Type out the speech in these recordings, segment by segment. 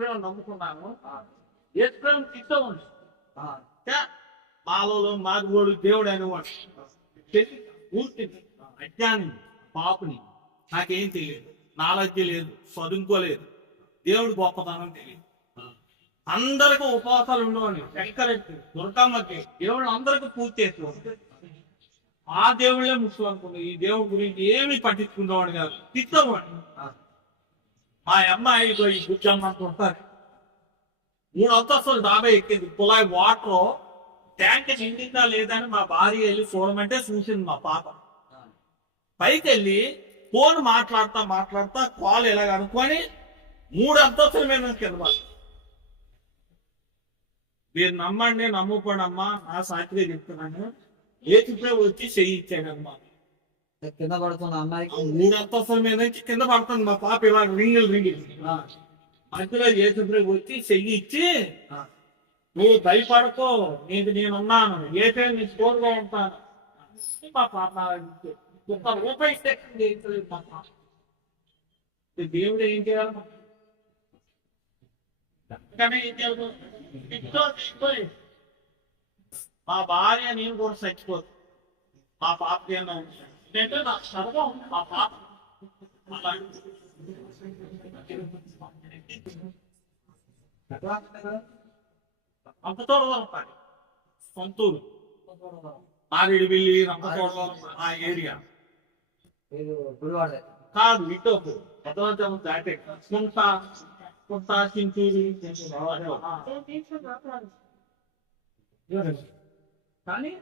యేసుప్రేమ నమ్ముకున్నాను యేసుప్రేమ చిత్తం ఉంది. ఛే, మాలో మాదిగోడు దేవుడు అనేవాడు తెలియదు. పూర్తి అజ్ఞాని పాపుని. నాకేం తెలియదు. నాలెడ్జ్ లేదు. చదువుకోలేదు. దేవుడు గొప్పతనం తెలియదు. అందరికి ఉపవాసాలు ఉండవని శంకరెడ్డి దుర్గమ్మకి దేవుడు అందరికి పూర్తి చేసేవాడు ఆ దేవుళ్ళే ముఖ్యం అనుకున్నాడు ఈ దేవుడి గురించి ఏమి పట్టించుకునేవాడు కాదు. తిట్టవాడు మా అమ్మాయి ఇగో ఈ బుజ్జమ్మ ఉంటారు మూడు అంతస్తులు డాబా ఎక్కింది. కులాయి వాటర్ ట్యాంక్ నిండిందా లేదా అని మా భార్య వెళ్ళి చూడమంటే చూసింది మా పాప. పైకి వెళ్ళి ఫోన్ మాట్లాడతా మాట్లాడతా కాల్ ఎలాగ అనుకొని మూడు అంతస్తుల మీద కింద మీరు నమ్మండి నమ్ముకోండి అమ్మా నా సాక్షిగా చెప్తున్నాను. ఏచుపే వచ్చి చెయ్యి ఇచ్చాడమ్మా కింద పడుతున్న అమ్మాయికి మూడు అంతస్తుల మీద నుంచి కింద పడుతుంది మా పాప ఇలా రింగిల్ రింగిల్. మధ్యలో ఏచుపే వచ్చి చెయ్యి ఇచ్చి నువ్వు భయపడకో నీకు నేనున్నాను. ఏపీ నీ స్టోర్గా ఉంటాను మా పాప ఒక్క రూపాయి ఏం మా పాప. దేవుడు ఏం చేయాలి ఏం చేయాలి మా భార్య నేను కూడా చచ్చిపోదు మా పాప ఏమన్నా ఎందుకంటే నా సరదా ఉంది పాప అలా. ఎట్లా సొంతూరు మారేడుమిల్లి రంపచోడవరం ఆ ఏరియా కాదు ఇటు భద్రాచలం దాటే కుంట కుంట చింతూరు కానీ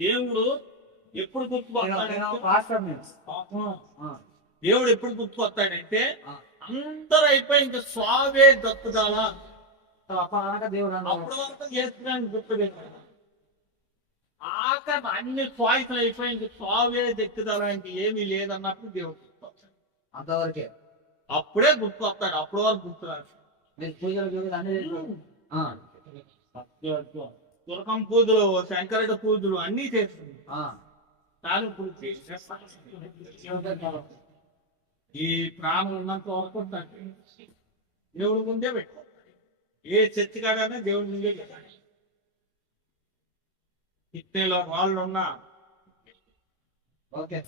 దేవుడు ఎప్పుడు. ఆ, దేవుడు ఎప్పుడు గుర్తుకొస్తాడంటే. అందరూ అయిపోయి ఇంకా స్వావే దక్కుదాలా దేవుడు అన్నాడు. అప్పుడు వరకు చేస్తున్నాను గుర్తుపెట్టాను ఆఖరి అన్ని స్వాయిలు అయిపోయి ఇంక స్వావే దక్కుదాలంటే ఏమీ లేదన్నప్పుడు దేవుడు గుర్తొస్తాడు అంతవరకే. అప్పుడే గుర్తొస్తాడు అప్పటి వరకు గుర్తురాడు. పూజలు దుర్గం పూజలు శంకరుడు పూజలు అన్ని చేస్తుంది ఆ. ఇప్పుడు ఈ ప్రాణం ఉన్నంత వరకు దేవుడి ముందే పెట్టుకోవాలి ఏ చర్చి కాడైనా దేవుడి ముందే పెట్టాలి. కిట్నీలో వాళ్ళు ఉన్నా ఓకే.